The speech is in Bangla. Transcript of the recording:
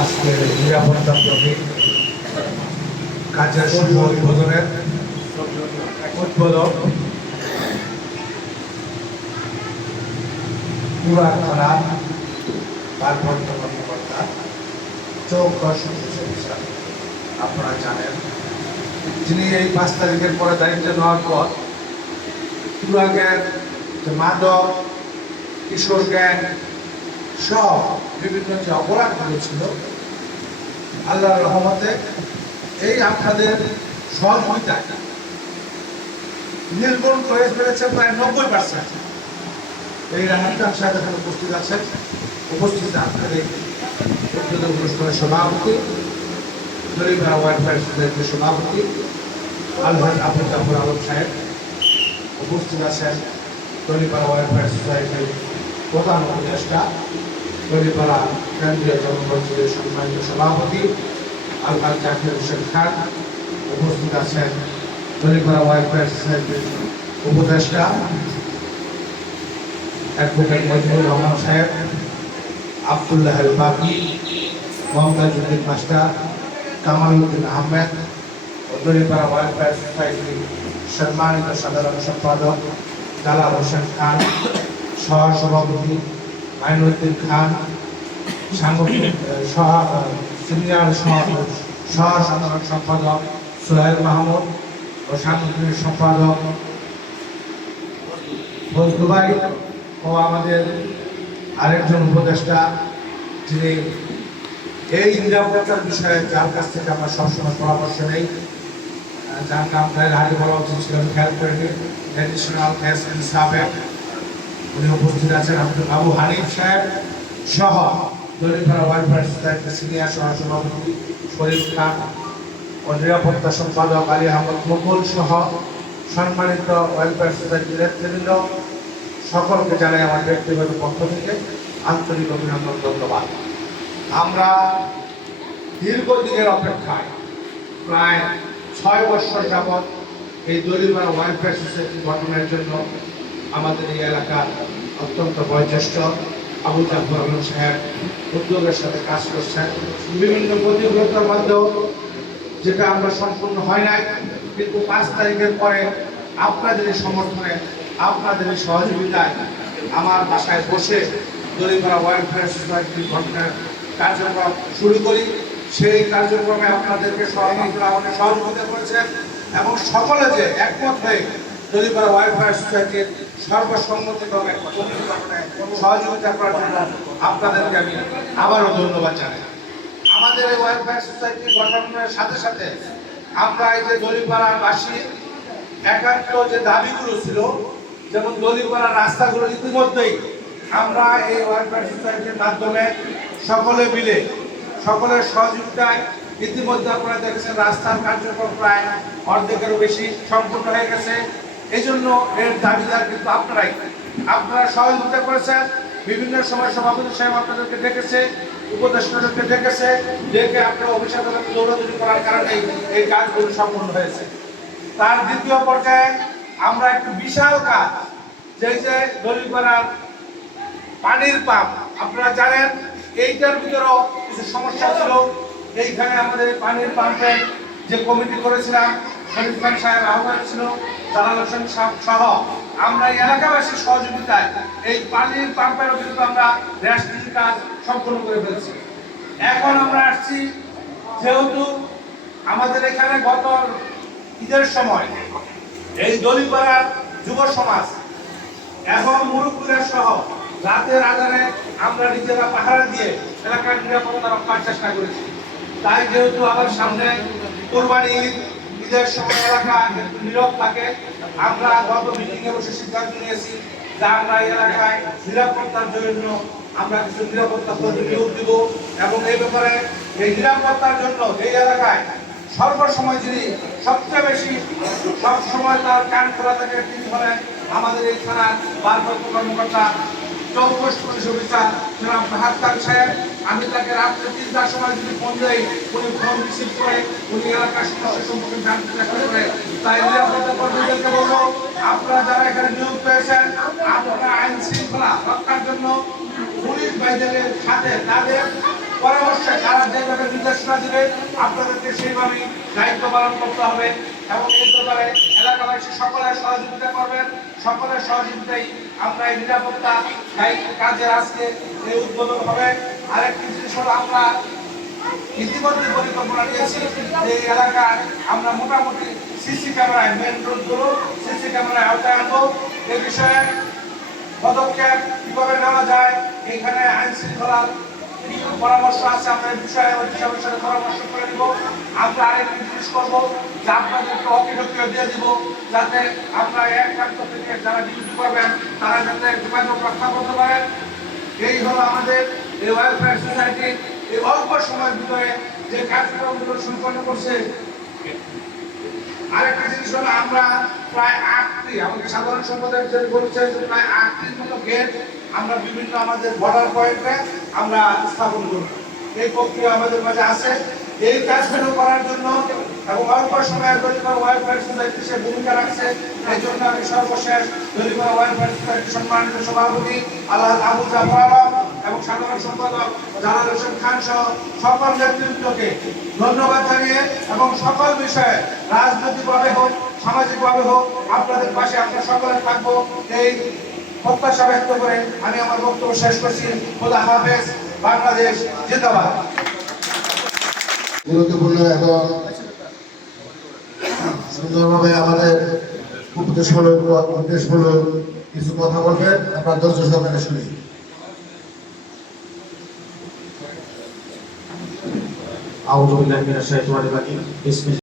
আজকে নিরাপত্তা প্রতি কাজের শুভ উদ্বোধনের উদ্বোধক পুরা থানা ভারপ্রাপ্ত কর্মকর্তা চৌকা অফিসার আপনারা জানেন, যিনি এই 5 তারিখের পরে দায়িত্ব নেওয়ার পর পুরা গ্যাং, মাদক, কিশোর গ্যাং সব বিভিন্ন যে অপরাধগুলো ছিল, আল্লাহর রহমতে এই আপনাদের সহযোগিতায় নির্মূল করে ফেলেছে প্রায় 90%। এই রাহাত সাহেব এখানে উপস্থিত আছেন। উপস্থিত আপনার এই অনুষ্ঠানের সভাপতি, দলিপাড়া ওয়েলফেয়ার সোসাইটির সভাপতি আলহাজ আবু জাফর আলম সাহেব উপস্থিত আছেন। দলিপাড়া ওয়েলফেয়ার সোসাইটির প্রধান উপদেষ্টা, দলিপাড়া কেন্দ্রীয় জনপরিষদের সম্মানিত সভাপতি আলহাজ জাকির হোসেন খান উপস্থিত আছেন। দলিপাড়া ওয়েলফেয়ার সোসাইটির উপদেষ্টা অ্যাডভোকেট মজিবুর রহমান সাহেব, আব্দুল্লাহ আল বাকি, মমতাজউদ্দিন মাস্টার, কামালউদ্দিন আহমেদ, দলিপাড়া ওয়েলফেয়ার সোসাইটির সম্মানিত সাধারণ সম্পাদক জালাল হোসেন খান, সহসভাপতি মাইনুদ্দিন খান, সাংগঠনিক সিনিয়র সহ সাধারণ সম্পাদক সোহেল মাহমুদ ও সাংগঠনিক সম্পাদক ফজলু ভাই ও আমাদের আরেকজন উপদেষ্টা, যিনি এই নিরাপত্তার বিষয়ে যার কাছ থেকে আমরা সবসময় পরামর্শ নেই, যার নাম প্রায় আগে বলা উচিত ছিল, খেয়াল করেনি, এডিশনাল এসপি সাহেব উনি উপস্থিত আছেন। আবু হানিফ সাহেব সহ দলিপাড়া ওয়েলফেয়ার সোসাইটির সিনিয়র সহসভাপতি শরীফ খান ও নিরাপত্তা সম্পাদক আলী আহমদ মুকুল সহ সম্মানিত ওয়েলফেয়ার সোসাইটির নেতৃবৃন্দ সকলকে জানাই আমার ব্যক্তিগত পক্ষ থেকে আন্তরিক অভিনন্দন, ধন্যবাদ। আমরা দীর্ঘদিনের অপেক্ষায় প্রায় 6 বছর যাবৎ এই দলিপাড়া ওয়েলফেয়ার সোসাইটি গঠনের জন্য আমাদের এই এলাকার অত্যন্ত বয়োজ্যেষ্ঠ আবু জাফর আলম সাহেব উদ্যোগের সাথে কাজ করছেন। বিভিন্ন প্রতিযোগিতার মধ্যেও যেটা আমরা সম্পূর্ণ হয় নাই, কিন্তু 5 তারিখের পরে আপনাদের সমর্থনে, আপনাদের সহযোগিতায় আমার বাসায় বসে দলিপাড়া ওয়েলফেয়ার সোসাইটির গঠনের কার্যক্রম শুরু করি। সেই কার্যক্রমে আপনাদেরকে আপনারা আমাকে সহযোগিতা করেছেন এবং সকলে যে একমত হয়ে দলিপাড়া ওয়েলফেয়ার সোসাইটির সর্বসম্মতিক্রমে সহযোগিতা করার জন্য আপনাদেরকে আমি আবারও ধন্যবাদ জানাই। আমাদের এই ওয়েলফেয়ার সোসাইটি গঠনের সাথে সাথে আমরা এই যে দলিপাড়াবাসী একান্ত যে দাবিগুলো ছিল, যেমন দলিপাড়ার রাস্তাগুলো ইতিমধ্যেই আমরা এই ওয়েলফেয়ার সোসাইটির মাধ্যমে সকলে মিলে সকলের সহযোগিতায় ইতিমধ্যে আপনারা দেখেছেন রাস্তার কার্যক্রম প্রায় অর্ধেকেরও বেশি সম্পূর্ণ হয়ে গেছে। এই জন্য এর দাবিদার কিন্তু আপনারা সহযোগিতা করেছেন। বিভিন্ন সময় সভাপতি সাহেব আপনাদেরকে ডেকেছে, উপদেষ্টাদেরকে ডেকেছে, ডেকে আপনারা অফিসে দৌড়াদৌড়ি করার কারণে এই কাজগুলো সম্পূর্ণ হয়েছে। তার দ্বিতীয় পর্যায়ে আমরা একটু বিশাল কাজ, যে দলিপাড়ার পানির পাম্প, আপনারা জানেন এইটার ভিতরেও কিছু সমস্যা ছিল। এইখানে আমাদের পানির পাম্পের যে কমিটি করেছিলাম, শরীফ খান সাহেব আহ্বান ছিল, জালাল হোসেন সহ আমরা এই এলাকাবাসীর সহযোগিতায় এই পানির পাম্পেরও কিন্তু আমরা রেস্টিং কাজ সম্পূর্ণ করে ফেলেছি। এখন আমরা আসছি, যেহেতু আমাদের এখানে গত ঈদের সময় এই দলিপাড়ার যুব সমাজ এখন মুরুব্বিরা সহ রাতের আধারে আমরা নিজেরা পাহারা দিয়ে এলাকার নিরাপত্তা রক্ষার চেষ্টা করেছি। তাই যেহেতু আবার সামনে কোরবানি ঈদের সময় এলাকা একটু নীরব থাকে, আমরা গত মিটিংয়ে বসে সিদ্ধান্ত নিয়েছি যে আমরা এই এলাকায় নিরাপত্তার জন্য আমরা কিছু নিরাপত্তা কর্মী নিয়োগ দিব এবং এই ব্যাপারে এই নিরাপত্তার জন্য এই এলাকায় সর্বসময় যিনি সবচেয়ে বেশি সবসময় তার কান খোলা থাকে তিনি হলেন আমাদের এই থানার ভারপ্রাপ্ত কর্মকর্তা চৌকস পুলিশ অফিসার জনাব মাহাত্তার সাহেব। আমি তাকে রাত্রে 3টার সময় যদি ফোন দেই, উনি ফোন রিসিভ করে উনি এলাকার সমস্যা সম্পর্কে জানতে চেষ্টা করে। তাই নিরাপত্তা কর্মীদেরকে বলবো, আপনারা যারা এখানে নিয়োগ পেয়েছেন, আপনারা আইন শৃঙ্খলা রক্ষার জন্য পুলিশ বাহিনীর সাথে তাদের পরামর্শে কারা যেভাবে নির্দেশনা দিবে আপনাদেরকে সেইভাবেই দায়িত্ব পালন করতে হবে এবং এই ব্যাপারে এলাকাবাসী সকলের সহযোগিতা করবেন। সকলের সহযোগিতাই আমরা এই নিরাপত্তা কাজে আজকে এই উদ্বোধন হবে। আরেকটি জিনিস হলো আমরা ইতিমধ্যে পরিকল্পনা নিয়েছি যে এই এলাকায় আমরা মোটামুটি সিসি ক্যামেরায় মেন রোডগুলো সিসি ক্যামেরায় আওতায় আনবো। এ বিষয়ে পদক্ষেপ কিভাবে নেওয়া যায়, এখানে আইন শৃঙ্খলার পরামর্শ আছে, আমরা এই বিষয়ে ওই সাথে পরামর্শ করে দিব। আমরা আরেকটি জিনিস করবো যে আপনাদেরকে অকিরকীয় দিয়ে দিব, যাতে আমরা এক প্রান্ত থেকে যারা ডিউটি করবেন তারা যাতে যোগাযোগ রক্ষা করতে পারেন। এই হলো আমাদের এই ওয়েলফেয়ার সোসাইটি এই অল্প সময়ের ভিতরে যে কার্যক্রমগুলো সম্পন্ন করছে। আরেকটা জিনিস হলো আমরা প্রায় 8টি আমাদের সাধারণ সম্পাদক যে বলছে যে প্রায় 8টির মতো গেট আমরা বিভিন্ন আমাদের বর্ডার পয়েন্টে আমরা স্থাপন করব। এই প্রক্রিয়া আমাদের মাঝে আছে। এই কাজগুলো করার জন্য এবং অল্প সময়ের দলিপাড়া ওয়েলফেয়ার সোসাইটি সে ভূমিকা রাখছে। এই জন্য আমি সর্বশেষ দলিপাড়া ওয়েলফেয়ার সোসাইটির সম্মানিত সভাপতি আল্লাহ আবু জাফর আলম এবং সাধারণ সম্পাদক জালাল হোসেন খান সহ সকল নেতৃত্বকে ধন্যবাদ জানিয়ে এবং সকল বিষয়ে রাজনৈতিকভাবে হোক সামাজিকভাবে হোক আপনাদের পাশে আমরা সকলে থাকবো এই প্রত্যাশা ব্যক্ত করে আমি আমার বক্তব্য শেষ করছি। খোদা হাফেজ। বাংলাদেশ জিন্দাবাদ। গুরুত্বপূর্ণ এবং সুন্দরভাবে আমাদের উদ্দেশ্যমূলক কিছু কথা বলবেন, আপনার ধৈর্য সহকারে শুনি। আউযু বিল্লাহি মিনাশ শাইতানির রাজিম।